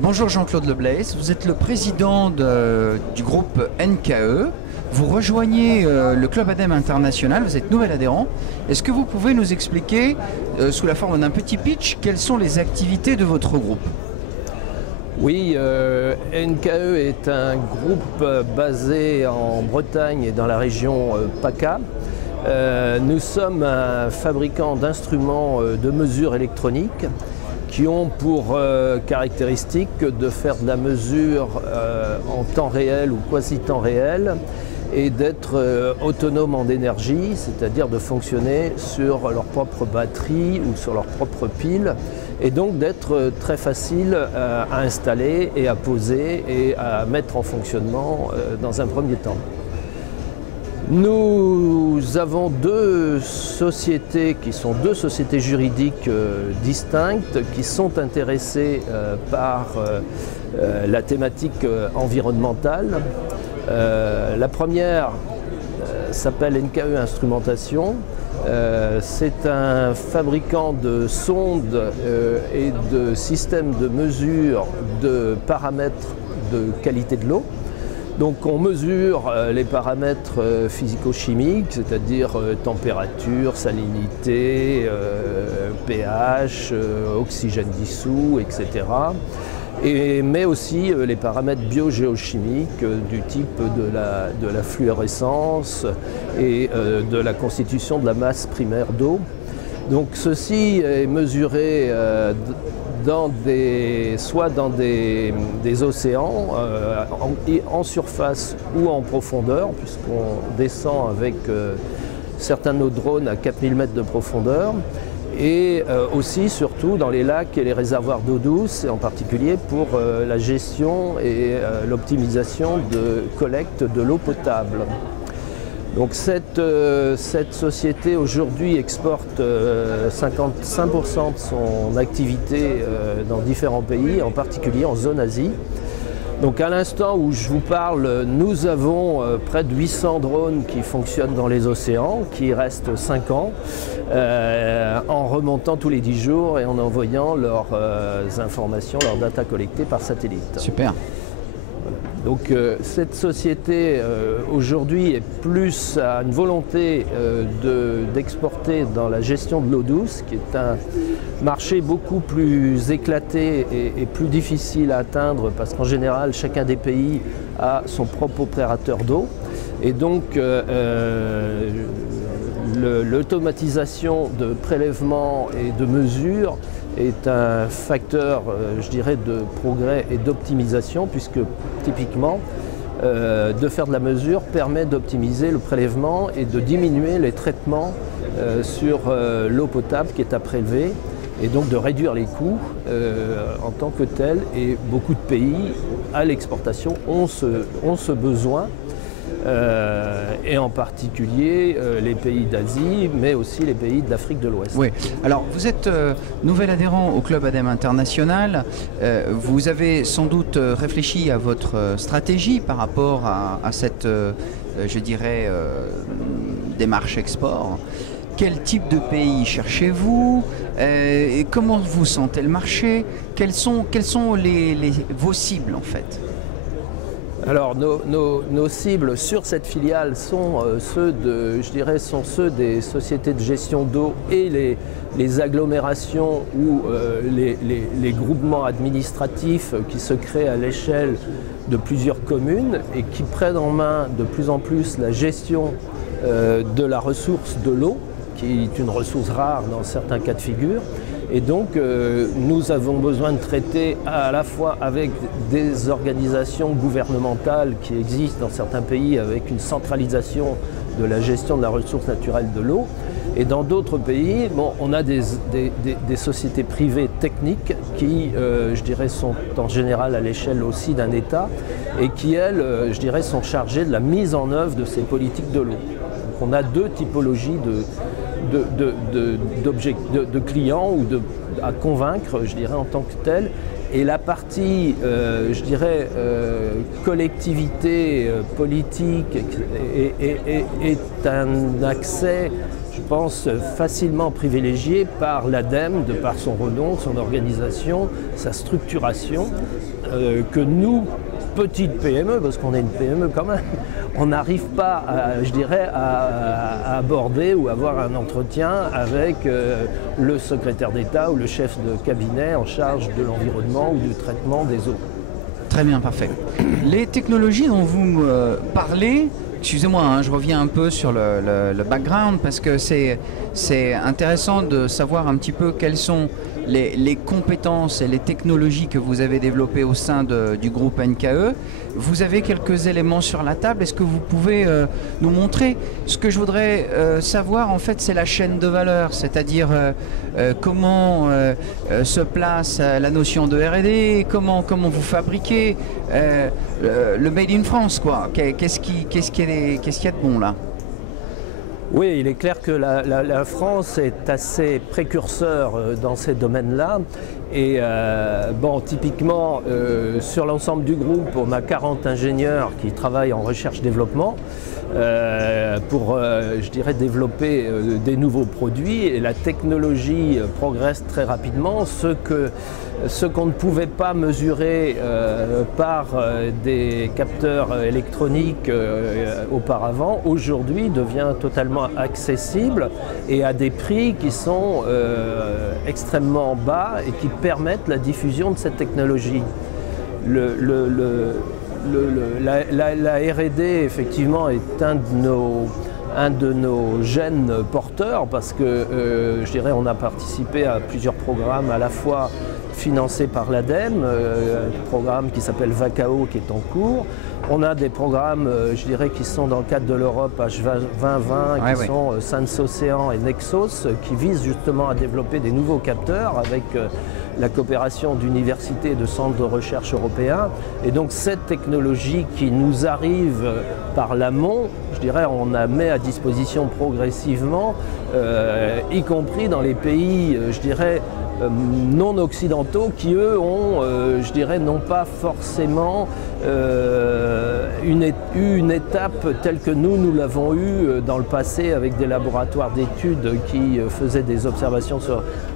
Bonjour Jean-Claude Leblaise, vous êtes le président du groupe NKE. Vous rejoignez le Club ADEME International, vous êtes nouvel adhérent. Est-ce que vous pouvez nous expliquer, sous la forme d'un petit pitch, quelles sont les activités de votre groupe? Oui, NKE est un groupe basé en Bretagne et dans la région PACA. Nous sommes un fabricant d'instruments de mesure électronique qui ont pour caractéristique de faire de la mesure en temps réel ou quasi-temps réel et d'être autonome en énergie, c'est-à-dire de fonctionner sur leur propre batterie ou sur leur propre pile, et donc d'être très facile à installer et à poser et à mettre en fonctionnement dans un premier temps. Nous avons deux sociétés qui sont deux sociétés juridiques distinctes qui sont intéressées par la thématique environnementale. La première s'appelle NKE Instrumentation. C'est un fabricant de sondes et de systèmes de mesure de paramètres de qualité de l'eau. Donc on mesure les paramètres physico-chimiques, c'est-à-dire température, salinité, pH, oxygène dissous, etc. Mais aussi les paramètres biogéochimiques du type de la fluorescence et de la constitution de la masse primaire d'eau. Donc ceci est mesuré soit dans des océans, en surface ou en profondeur, puisqu'on descend avec certains de nos drones à 4000 mètres de profondeur, et aussi surtout dans les lacs et les réservoirs d'eau douce, et en particulier pour la gestion et l'optimisation de collecte de l'eau potable. Donc cette société aujourd'hui exporte 55% de son activité dans différents pays, en particulier en zone Asie. Donc à l'instant où je vous parle, nous avons près de 800 drones qui fonctionnent dans les océans, qui restent 5 ans, en remontant tous les 10 jours et en envoyant leurs informations, leurs data collectées par satellite. Super. Donc cette société aujourd'hui est plus à une volonté d'exporter dans la gestion de l'eau douce, qui est un marché beaucoup plus éclaté et plus difficile à atteindre parce qu'en général chacun des pays a son propre opérateur d'eau. Et donc l'automatisation de prélèvement et de mesure est un facteur, je dirais, de progrès et d'optimisation, puisque typiquement, de faire de la mesure permet d'optimiser le prélèvement et de diminuer les traitements sur l'eau potable qui est à prélever, et donc de réduire les coûts en tant que tel. Et beaucoup de pays à l'exportation ont ce besoin. Et en particulier les pays d'Asie, mais aussi les pays de l'Afrique de l'Ouest. Oui, alors vous êtes nouvel adhérent au Club ADEME International. Vous avez sans doute réfléchi à votre stratégie par rapport à cette, je dirais, démarche export. Quel type de pays cherchez-vous? Comment vous sentez le marché? Quelles sont vos cibles en fait? Alors nos cibles sur cette filiale sont ceux des sociétés de gestion d'eau et les agglomérations ou les groupements administratifs qui se créent à l'échelle de plusieurs communes et qui prennent en main de plus en plus la gestion de la ressource de l'eau, qui est une ressource rare dans certains cas de figure. Et donc nous avons besoin de traiter à la fois avec des organisations gouvernementales qui existent dans certains pays avec une centralisation de la gestion de la ressource naturelle de l'eau. Et dans d'autres pays, on a des sociétés privées techniques qui, je dirais, sont en général à l'échelle aussi d'un État et qui, elles, je dirais, sont chargées de la mise en œuvre de ces politiques de l'eau. Donc on a deux typologies de clients ou à convaincre, je dirais, en tant que tel. Et la partie, je dirais, collectivité politique est un accès, je pense, facilement privilégié par l'ADEME, de par son renom, son organisation, sa structuration, que nous, petite PME, parce qu'on est une PME quand même, on n'arrive pas, je dirais, à aborder ou avoir un entretien avec le secrétaire d'État ou le chef de cabinet en charge de l'environnement ou du traitement des eaux. Très bien, parfait. Les technologies dont vous me parlez, excusez-moi, hein, je reviens un peu sur le background parce que c'est intéressant de savoir un petit peu quelles sont les compétences et les technologies que vous avez développées au sein du groupe NKE. Vous avez quelques éléments sur la table. Est-ce que vous pouvez nous montrer? Ce que je voudrais savoir, en fait, c'est la chaîne de valeur, c'est-à-dire comment se place la notion de R&D, comment vous fabriquez le Made in France, quoi. Qu'est-ce qu'il y a de bon là? Oui, il est clair que la France est assez précurseur dans ces domaines-là. Et bon, typiquement, sur l'ensemble du groupe, on a 40 ingénieurs qui travaillent en recherche-développement pour, je dirais, développer des nouveaux produits. Et la technologie progresse très rapidement. Ce qu'on ne pouvait pas mesurer par des capteurs électroniques auparavant, aujourd'hui devient totalement accessible et à des prix qui sont extrêmement bas et qui permettent la diffusion de cette technologie. La R&D, effectivement, est un de nos gènes porteurs parce que, je dirais, on a participé à plusieurs programmes à la fois financés par l'ADEME, un programme qui s'appelle VACAO qui est en cours. On a des programmes, je dirais, qui sont dans le cadre de l'Europe H2020, qui sont SANS Océan et Nexos, qui visent justement à développer des nouveaux capteurs avec la coopération d'universités et de centres de recherche européens. Et donc cette technologie qui nous arrive par l'amont, je dirais, on la met à disposition progressivement, y compris dans les pays, je dirais, non occidentaux qui, eux, ont, je dirais, n'ont pas forcément eu une étape telle que nous l'avons eue dans le passé avec des laboratoires d'études qui faisaient des observations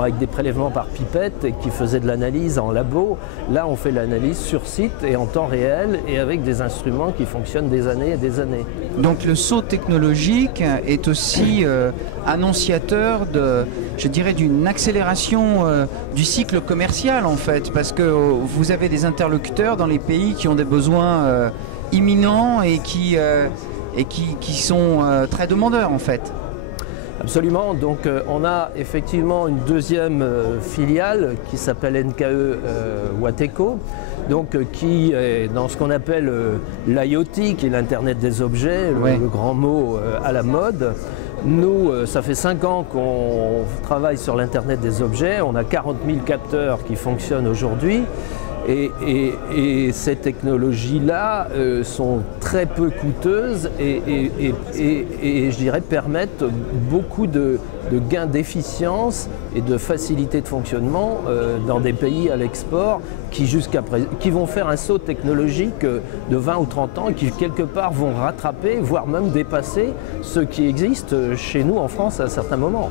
avec des prélèvements par pipette et qui faisaient de l'analyse en labo. Là, on fait l'analyse sur site et en temps réel et avec des instruments qui fonctionnent des années et des années. Donc le saut technologique est aussi annonciateur de, je dirais, d'une accélération du cycle commercial en fait, parce que vous avez des interlocuteurs dans les pays qui ont des besoins imminents et qui sont très demandeurs en fait. Absolument, donc on a effectivement une deuxième filiale qui s'appelle NKE Wateco, donc qui est dans ce qu'on appelle l'IoT, qui est l'Internet des objets, le grand mot à la mode. Nous, ça fait 5 ans qu'on travaille sur l'Internet des objets, on a 40 000 capteurs qui fonctionnent aujourd'hui. Et ces technologies-là sont très peu coûteuses et je dirais permettent beaucoup de gains d'efficience et de facilité de fonctionnement dans des pays à l'export qui vont faire un saut technologique de 20 ou 30 ans et qui quelque part vont rattraper, voire même dépasser ce qui existe chez nous en France à certains moments.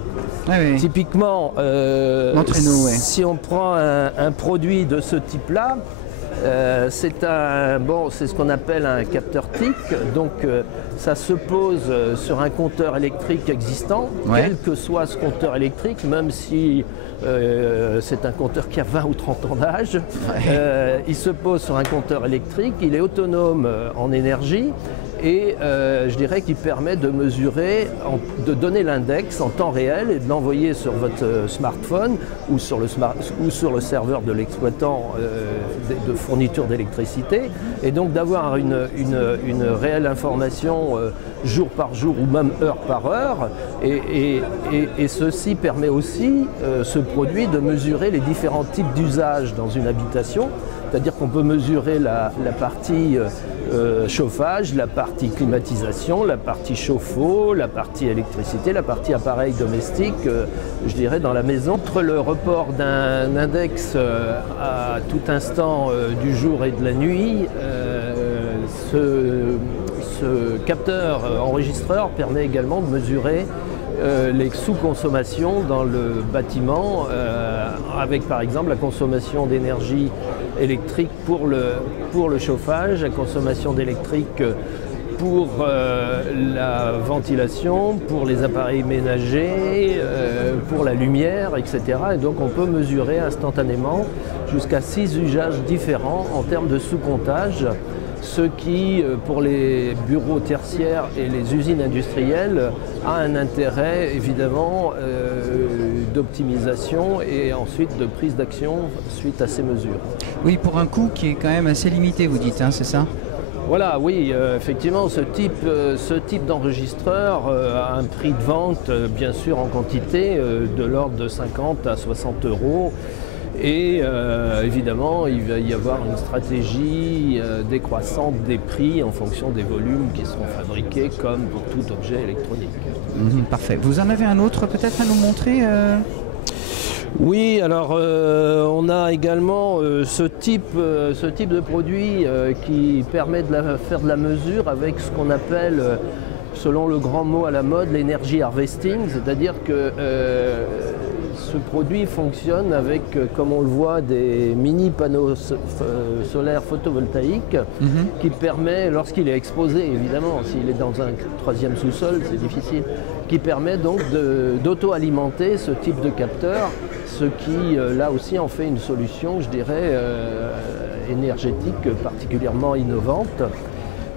Ah oui. Typiquement, si on prend un produit de ce type-là, c'est ce qu'on appelle un capteur TIC, donc ça se pose sur un compteur électrique existant, quel que soit ce compteur électrique, même si c'est un compteur qui a 20 ou 30 ans d'âge, il se pose sur un compteur électrique, il est autonome en énergie et je dirais qu'il permet de mesurer, de donner l'index en temps réel et de l'envoyer sur votre smartphone ou sur le serveur de l'exploitant de fourniture d'électricité, et donc d'avoir une réelle information jour par jour ou même heure par heure, et ceci permet aussi, ce produit, de mesurer les différents types d'usages dans une habitation. C'est-à-dire qu'on peut mesurer la partie chauffage, la partie climatisation, la partie chauffe-eau, la partie électricité, la partie appareil domestique, je dirais, dans la maison. Entre le report d'un index à tout instant du jour et de la nuit, ce capteur enregistreur permet également de mesurer les sous-consommations dans le bâtiment, avec par exemple la consommation d'énergie électrique pour le chauffage, la consommation d'électrique pour la ventilation, pour les appareils ménagers, pour la lumière, etc. Et donc on peut mesurer instantanément jusqu'à 6 usages différents en termes de sous-comptage, ce qui, pour les bureaux tertiaires et les usines industrielles, a un intérêt évidemment d'optimisation et ensuite de prise d'action suite à ces mesures. Oui, pour un coût qui est quand même assez limité, vous dites, hein, c'est ça? Voilà, oui, effectivement, ce type d'enregistreur a un prix de vente, bien sûr, en quantité, de l'ordre de 50 à 60 euros. Et évidemment, il va y avoir une stratégie décroissante des prix en fonction des volumes qui seront fabriqués, comme pour tout objet électronique. Parfait. Vous en avez un autre peut-être à nous montrer Oui, alors on a également ce type de produit qui permet de faire de la mesure avec ce qu'on appelle, selon le grand mot à la mode, l'energy harvesting, c'est-à-dire que ce produit fonctionne avec, comme on le voit, des mini panneaux solaires photovoltaïques qui permet, lorsqu'il est exposé évidemment, s'il est dans un troisième sous-sol, c'est difficile, qui permet donc d'auto-alimenter ce type de capteur, ce qui là aussi en fait une solution, je dirais, énergétique particulièrement innovante.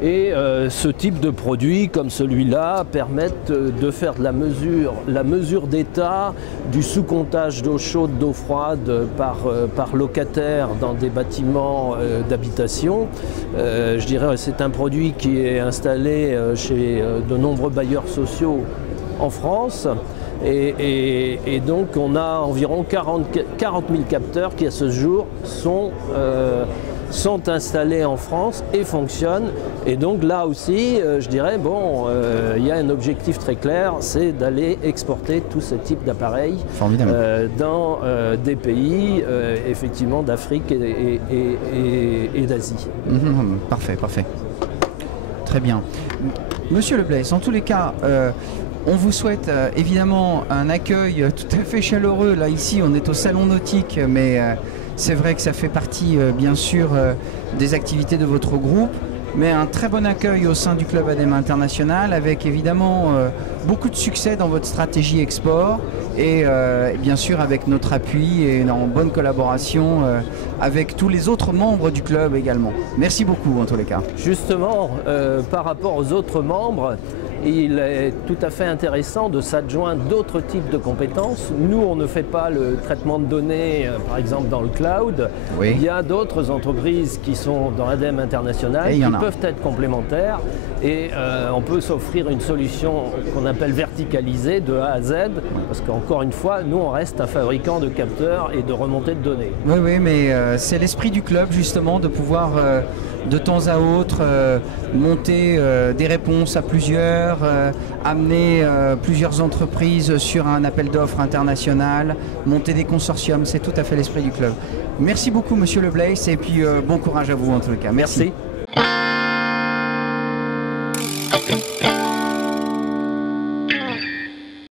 Et ce type de produits comme celui-là permettent de faire de la mesure d'état du sous-comptage d'eau chaude, d'eau froide par locataire dans des bâtiments d'habitation. Je dirais c'est un produit qui est installé chez de nombreux bailleurs sociaux en France. Et donc on a environ 40 000 capteurs qui à ce jour sont installés en France et fonctionnent. Et donc là aussi, je dirais, bon, il y a un objectif très clair, c'est d'aller exporter tous ces types d'appareils dans des pays, effectivement, d'Afrique et d'Asie. Parfait, parfait. Très bien. Monsieur Leblaise, en tous les cas, on vous souhaite évidemment un accueil tout à fait chaleureux. Là, ici, on est au Salon Nautique, mais c'est vrai que ça fait partie, bien sûr, des activités de votre groupe. Mais un très bon accueil au sein du Club ADEME International, avec évidemment beaucoup de succès dans votre stratégie export et bien sûr avec notre appui et en bonne collaboration avec tous les autres membres du club également. Merci beaucoup en tous les cas. Justement, par rapport aux autres membres, il est tout à fait intéressant de s'adjoindre d'autres types de compétences. Nous, on ne fait pas le traitement de données, par exemple, dans le cloud. Oui. Il y a d'autres entreprises qui sont dans ADEME International qui peuvent être complémentaires et on peut s'offrir une solution qu'on appelle verticalisée de A à Z parce qu'encore une fois, nous, on reste un fabricant de capteurs et de remontées de données. Oui, oui, mais c'est l'esprit du club, justement, de pouvoir de temps à autre monter des réponses à plusieurs, amener plusieurs entreprises sur un appel d'offres international, monter des consortiums, c'est tout à fait l'esprit du club. Merci beaucoup Monsieur Leblaise et puis bon courage à vous en tout cas. Merci.